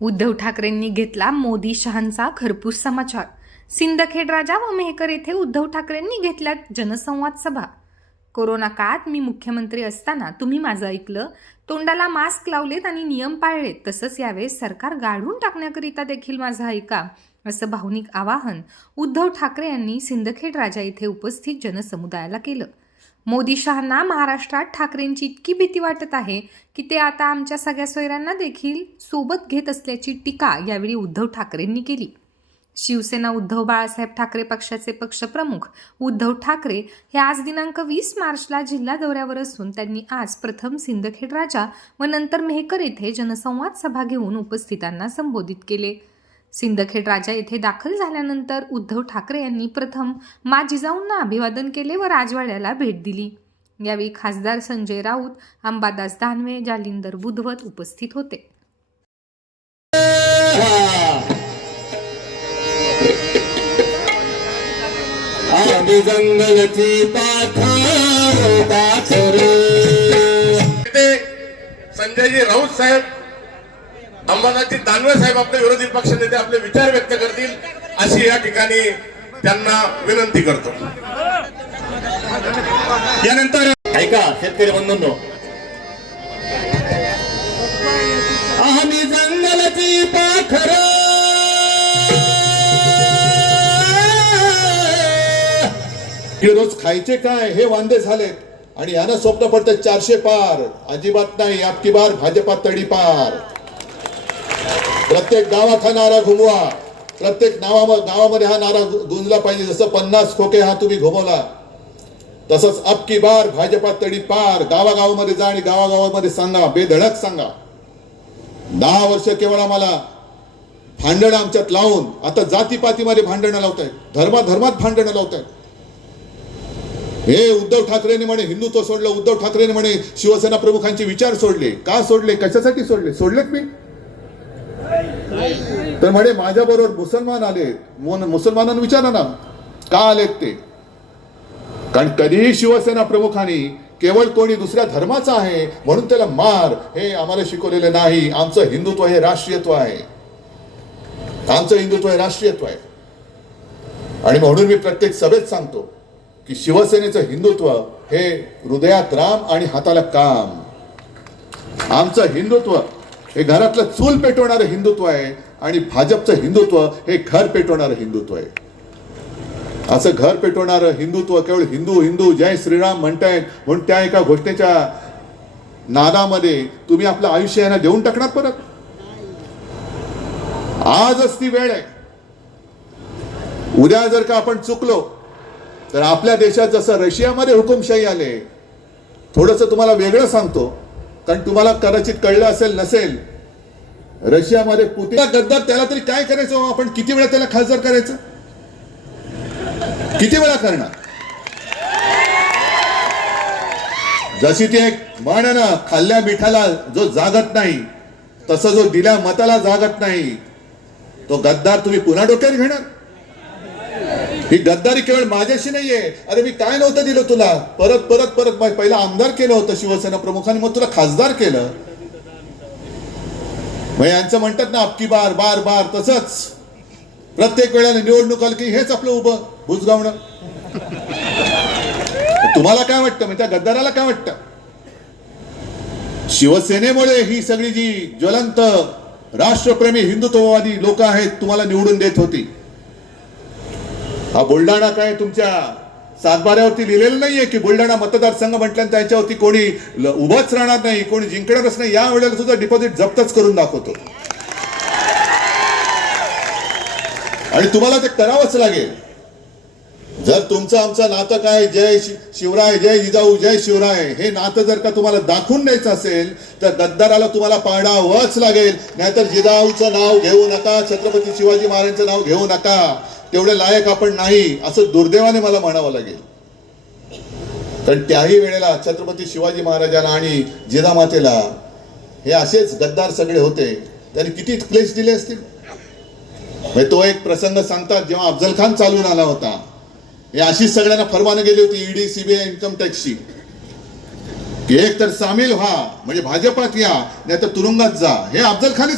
उद्धव ठाकरेंनी घेतला मोदी शहांचा खरपूस समाचार. सिंदखेड राजा व मेहकर येथे उद्धव ठाकरेंनी घेतल्यात जनसंवाद सभा. कोरोना काळात मी मुख्यमंत्री असताना तुम्ही माझं ऐकलं तोंडाला मास्क लावलेत आणि नियम पाळलेत तसंच यावेळेस सरकार गाढून टाकण्याकरिता देखील माझं ऐका असं भावनिक आवाहन उद्धव ठाकरे यांनी सिंदखेड राजा येथे उपस्थित जनसमुदायाला केलं. मोदी शहांना महाराष्ट्रात ठाकरेंची इतकी भीती वाटत आहे की ते आता आमच्या सगळ्या सोयऱ्यांना देखील सोबत घेत असल्याची टीका यावेळी उद्धव ठाकरेंनी केली. शिवसेना उद्धव बाळासाहेब ठाकरे पक्षाचे पक्षप्रमुख उद्धव ठाकरे हे आज दिनांक वीस मार्चला जिल्हा दौऱ्यावर असून त्यांनी आज प्रथम सिंदखेड राजा व नंतर मेहकर येथे जनसंवाद सभा घेऊन उपस्थितांना संबोधित केले. सिंदखेड राजा येथे दाखल झाल्यानंतर उद्धव ठाकरे यांनी प्रथम मा जिजाऊंना अभिवादन केले व राजवाड्याला भेट दिली. यावेळी खासदार संजय राऊत अंबादास दानवे जालिंदर बुधवत उपस्थित होते. संजयजी राऊत साहेब अंबादासजी दानवे साहेब आपले विरोधी पक्ष नेते आपले विचार व्यक्त करतील अशी या ठिकाणी त्यांना विनंती करतो. यानंतर ऐका शेतकरी बंधूंनो. आम्ही जंगलची पाखर. रोज खायचे काय? हे वांदे झालेत. आणि यानं स्वप्न पडतं चारशे पार. अजिबात नाही आपकी बार भाजपात तडी पार प्रत्येक गावात हा नारा घुमवा. प्रत्येक नावा गावामध्ये हा नारा गुंजला पाहिजे. जसं पन्नास खोके हा तुम्ही घुमवला तसंच अबकी बार भाजपा तडी पार. गावागावामध्ये जा आणि गावागावामध्ये सांगा. बेधडक सांगा. दहा वर्ष केवळ आम्हाला भांडणं आमच्यात लावून आता जातीपातीमध्ये भांडणं लावतायत. धर्माधर्मात भांडणं लावताय हे उद्धव ठाकरेंनी म्हणे हिंदुत्व सोडलं उद्धव ठाकरेने म्हणे शिवसेना प्रमुखांचे विचार सोडले. का सोडले? कशासाठी सोडले? सोडलेत मी. तर म्हणे माझ्या बरोबर मुसलमान आलेत मुसलमानांना विचारा ना का आलेत ते? कारण कधीही शिवसेना प्रमुखांनी केवळ कोणी दुसऱ्या धर्माचा आहे म्हणून त्याला मार हे आम्हाला शिकवलेलं नाही. आमचं हिंदुत्व हे राष्ट्रीयत्व आहे. आमचं हिंदुत्व हे राष्ट्रीयत्व आहे. आणि म्हणून मी प्रत्येक सभेत सांगतो की शिवसेनेचं हिंदुत्व हे हृदयात राम आणि हाताला काम. आमचं हिंदुत्व हे घरातलं चूल पेटवणारं हिंदुत्व आहे आणि भाजपचं हिंदुत्व हे घर पेटवणारं हिंदुत्व आहे. असं घर पेटवणारं हिंदुत्व केवळ हिंदू हिंदू जय श्रीराम म्हणतायत म्हणून त्या एका घोषणेच्या नादामध्ये तुम्ही आपलं आयुष्य यांना देऊन टाकणार परत? आजच ती वेळ आहे. उद्या जर का आपण चुकलो तर आपल्या देशात जसं रशियामध्ये हुकुमशाही आले थोडस तुम्हाला वेगळं सांगतो. कारण तुम्हाला कदाचित कळलं असेल नसेल. रशियामध्ये पुतीन गद्दार त्याला तरी काय करायचं? आपण किती वेळा त्याला खासदार करायचं? किती वेळा करणार? जशी ती एक म्हण ना खाल्ल्या मिठाला जो जागत नाही तसं जो दिल्या मताला जागत नाही तो गद्दार तुम्ही पुन्हा डोक्यात घेणार? ही गद्दारी केवळ माझ्याशी नाहीये. अरे मी काय नव्हतं दिलं तुला? परत परत परत पहिला आमदार केलं होतं शिवसेना प्रमुखांनी मग तुला खासदार केलं. मग यांचं म्हणतात ना आपकी बार बार बार तसंच. प्रत्येक वेळेला निवडणूक आली की हेच आपलं उभं भुजगावणं. तुम्हाला काय वाटतं? म्हणजे त्या गद्दाराला काय वाटतं? शिवसेनेमुळे ही सगळी जी ज्वलंत राष्ट्रप्रेमी हिंदुत्ववादी लोक आहेत तुम्हाला निवडून देत होती. हा बुलढाणा काय तुमच्या सातबाऱ्यावरती लिहिलेलं नाहीये की बुलढाणा मतदारसंघ म्हटल्यानंतर त्यांच्यावरती कोणी उभंच राहणार नाही कोणी जिंकणारच नाही. या वेळेला सुद्धा डिपॉझिट जप्तच करून दाखवतो. आणि तुम्हाला ते करावंच लागेल. जर तुमचं आमचं नातं काय जय शिवराय जय जिजाऊ जय शिवराय हे नातं जर का तुम्हाला दाखवून द्यायचं असेल तर गद्दाराला तुम्हाला पाडावंच लागेल. नाहीतर जिजाऊचं नाव घेऊ नका छत्रपती शिवाजी महाराजांचं नाव घेऊ नका. तेवढे लायक आपण नाही असं दुर्दैवाने मला म्हणावं लागेल. कारण त्याही वेळेला छत्रपती शिवाजी महाराजाला आणि जिजामातेला हे असेच गद्दार सगळे होते. त्यांनी किती क्लेश दिले असतील? म्हणजे तो एक प्रसंग सांगतात जेव्हा अफजल खान चालून आला होता हे अशीच सगळ्यांना फरमानं गेली होती ईडी सीबीआय इन्कम टॅक्सची एक तर सामील व्हा म्हणजे भाजपात या नाही तर तुरुंगात जा. हे अफजल खान